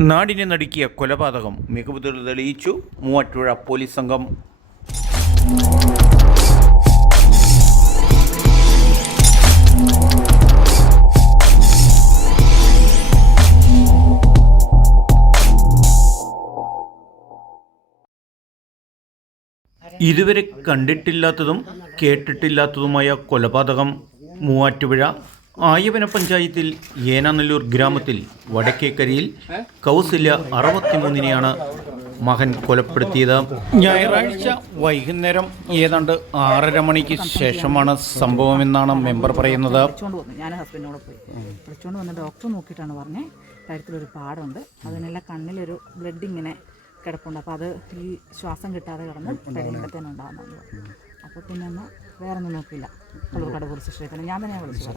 നാടിനെ നടുക്കിയ കൊലപാതകം മികവ് തെളിയിച്ചു മൂവാറ്റുപുഴ പോലീസ് സംഘം. ഇതുവരെ കണ്ടിട്ടില്ലാത്തതും കേട്ടിട്ടില്ലാത്തതുമായ കൊലപാതകം മൂവാറ്റുപുഴ ആയവന പഞ്ചായത്തിൽ ഏനാനല്ലൂർ ഗ്രാമത്തിൽ വടക്കേക്കരയിൽ കൗസല്യ 63-നെയാണ് മകൻ കൊലപ്പെടുത്തിയത്. ഞായറാഴ്ച വൈകുന്നേരം ഏതാണ്ട് 6:30 മണിക്ക് ശേഷമാണ് സംഭവമെന്നാണ് മെമ്പർ പറയുന്നത്. ഞാൻ ഹസ്ബൻഡിനോട് പോയി വിളിച്ചുകൊണ്ട് വന്ന് ഡോക്ടർ നോക്കിയിട്ടാണ് പറഞ്ഞത് കഴുത്തിലൊരു പാടുണ്ട്, അതിനെല്ലാം കണ്ണിലൊരു ബ്ലഡ് ഇങ്ങനെ കിടപ്പുണ്ട്. അപ്പോൾ അത് ഈ ശ്വാസം കിട്ടാതെ കിടന്ന് പെരിയണ്ടത്തേനും ഉണ്ടാകുന്നുണ്ട്. അപ്പോൾ പിന്നെ ഒന്ന് വേറെ ഒന്നും നോക്കിയില്ല, കള്ളൂർക്കാട് പോലീസ് സ്റ്റേഷനിൽ ഞാൻ തന്നെ വിളിച്ചു.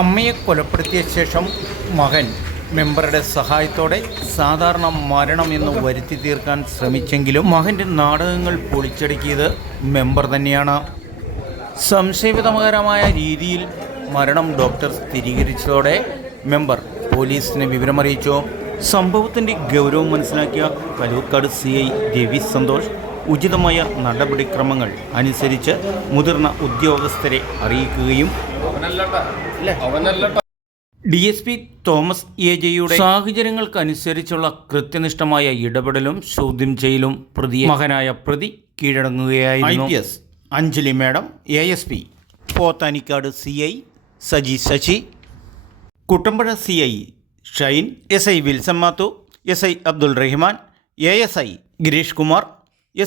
അമ്മയെ കൊലപ്പെടുത്തിയ ശേഷം മകൻ മെമ്പറുടെ സഹായത്തോടെ സാധാരണ മരണം എന്ന് വരുത്തി തീർക്കാൻ ശ്രമിച്ചെങ്കിലും മകൻ്റെ നാടകങ്ങൾ പൊളിച്ചടുക്കിയത് മെമ്പർ തന്നെയാണ്. സംശയവിധമകരമായ രീതിയിൽ മരണം ഡോക്ടർ സ്ഥിരീകരിച്ചതോടെ മെമ്പർ പോലീസിനെ വിവരമറിയിച്ചു. സംഭവത്തിൻ്റെ ഗൗരവം മനസ്സിലാക്കിയ കലൂർക്കാട് CI രവി സന്തോഷ് ഉചിതമായ നടപടിക്രമങ്ങൾ അനുസരിച്ച് മുതിർന്ന ഉദ്യോഗസ്ഥരെ അറിയിക്കുകയും DSP തോമസ് AJയുടെ സാഹചര്യങ്ങൾക്കനുസരിച്ചുള്ള കൃത്യനിഷ്ഠമായ ഇടപെടലും ചോദ്യം ചെയ്യലും മകനായ പ്രതി കീഴടങ്ങുകയായിരുന്നു. IPS Anjali madam, ASP Pothanikkad CI Saji Sasi, Kuttampuzha CI Shine, SI Wilson Mathu, SI Abdul Rahman, ASI Girish Kumar,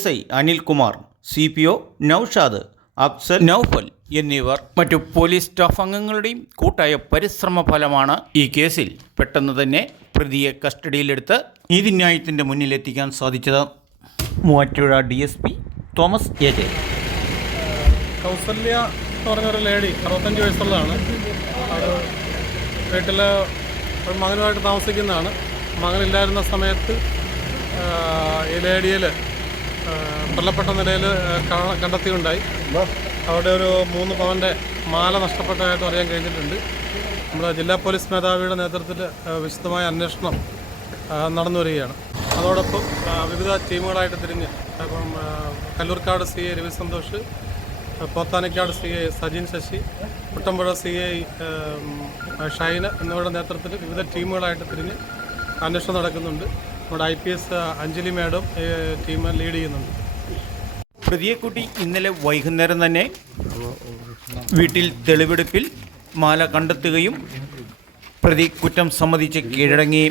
SI Anilkumar, CPO Noushad, Afsal, Noufal എന്നിവർ മറ്റു പോലീസ് സ്റ്റാഫ് അംഗങ്ങളുടെയും കൂട്ടായ പരിശ്രമ ഫലമാണ് ഈ കേസിൽ പെട്ടെന്ന് തന്നെ പ്രതിയെ കസ്റ്റഡിയിലെടുത്ത് നീതിന്യായത്തിൻ്റെ മുന്നിലെത്തിക്കാൻ സാധിച്ചത്. Muvattupuzha DSP Thomas AJ. Kausalya എന്ന് പറഞ്ഞൊരു ലേഡി 65 വയസ്സുള്ളതാണ്. അത് വീട്ടിൽ മകനുമായിട്ട് താമസിക്കുന്നതാണ്. മകനില്ലായിരുന്ന സമയത്ത് ഈ ലേഡിയിൽ കൊല്ലപ്പെട്ട നിലയിൽ കണ്ടെത്തിയുണ്ടായി. അവിടെ ഒരു 3 പവൻ്റെ മാല നഷ്ടപ്പെട്ടതായിട്ട് അറിയാൻ കഴിഞ്ഞിട്ടുണ്ട്. നമ്മുടെ ജില്ലാ പോലീസ് മേധാവിയുടെ നേതൃത്വത്തിൽ വിശദമായ അന്വേഷണം നടന്നു വരികയാണ്. അതോടൊപ്പം വിവിധ ടീമുകളായിട്ട് തിരിഞ്ഞ് ഇപ്പം Kallurkad CI Ravi Santhosh, Pothanikkad CI Sajin Sasi, Kuttampuzha CI Shine എന്നിവരുടെ നേതൃത്വത്തിൽ വിവിധ ടീമുകളായിട്ട് തിരിഞ്ഞ് അന്വേഷണം നടക്കുന്നുണ്ട്. നമ്മുടെ IPS Anjali madam team lead ചെയ്യുന്നുണ്ട്. പ്രതിയെക്കുട്ടി ഇന്നലെ വൈകുന്നേരം തന്നെ വീട്ടിൽ തെളിവെടുപ്പിൽ മാല കണ്ടെത്തുകയും പ്രതി കുറ്റം സമ്മതിച്ച് കീഴടങ്ങി.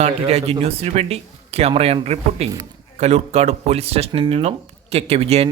നാട്ടുരാജ്യ ന്യൂസിനു വേണ്ടി camera and reporting Kaloorkad police സ്റ്റേഷനിൽ നിന്നും KK വിജയൻ.